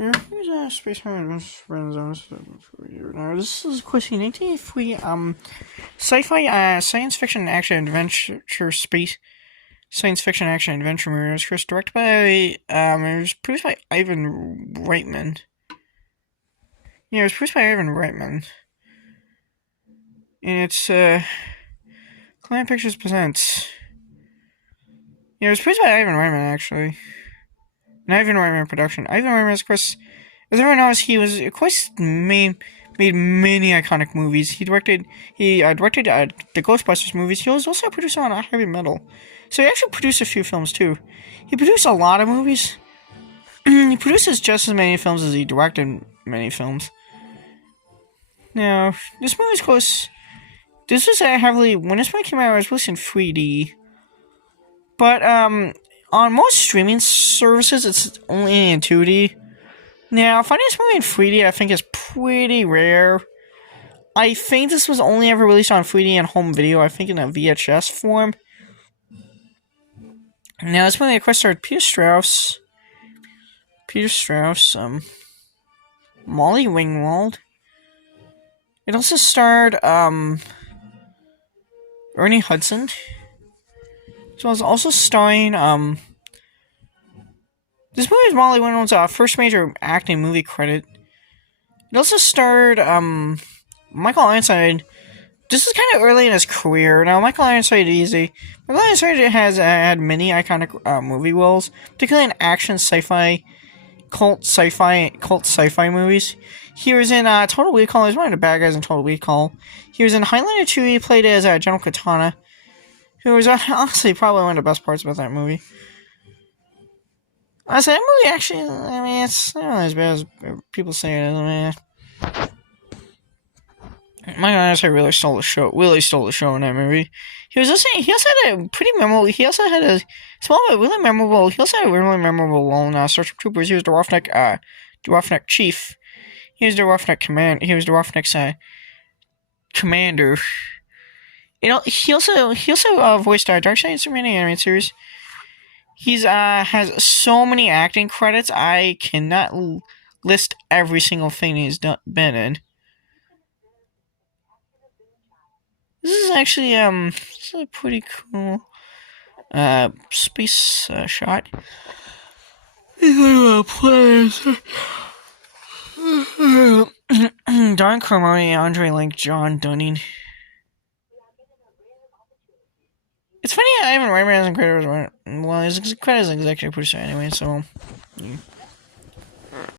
Here's a space hunter friends on now. This is question 1983 sci-fi science fiction action adventure space science fiction action adventure movie. It was first directed by it was produced by Ivan Reitman. Yeah, it was produced by Ivan Reitman. And it's Clan Pictures presents. Yeah, it was produced by Ivan Reitman actually. An Ivan Reitman production. Ivan Reitman, of course, as everyone knows, he was, of course, made many iconic movies. He directed the Ghostbusters movies. He was also a producer on Heavy Metal. So he actually produced a few films, too. He produced a lot of movies. He produces just as many films as he directed many films. Now, this movie's close. This was when this movie came out, it was released in 3D. But, on most streaming services, it's only in 2D. Now, finding this movie in 3D, I think, is pretty rare. I think this was only ever released on 3D and home video, I think in a VHS form. Now, this movie, of course, starred Peter Strauss, Molly Ringwald. It also starred, Ernie Hudson. So it was also starring, this movie is Molly Ringwald's first major acting movie credit. It also starred Michael Ironside. This is kind of early in his career. Now, Michael Ironside has had many iconic movie roles, particularly in action, cult sci-fi movies. He was in Total Recall. He was one of the bad guys in Total Recall. He was in Highlander 2. He played as General Katana, who was honestly probably one of the best parts about that movie. Honestly, that movie actually, I mean, it's not as bad as people say it is. I mean, my gosh, I really stole the show. Really stole the show in that movie. He also had a pretty memorable. He also had a small but really memorable. He also had a really memorable role in Starship Troopers. He was the Roughneck Chief. He was the Roughneck Command. He was the Roughneck's commander. He also voiced Darkseid in Superman animated series. He's has so many acting credits. I cannot list every single thing he's been in. This is actually this is a pretty cool space shot. Don Carmody, Andre Link, John Dunning. It's funny Ivan Reitman hasn't credited as well. He's credited as executive producer anyway, so.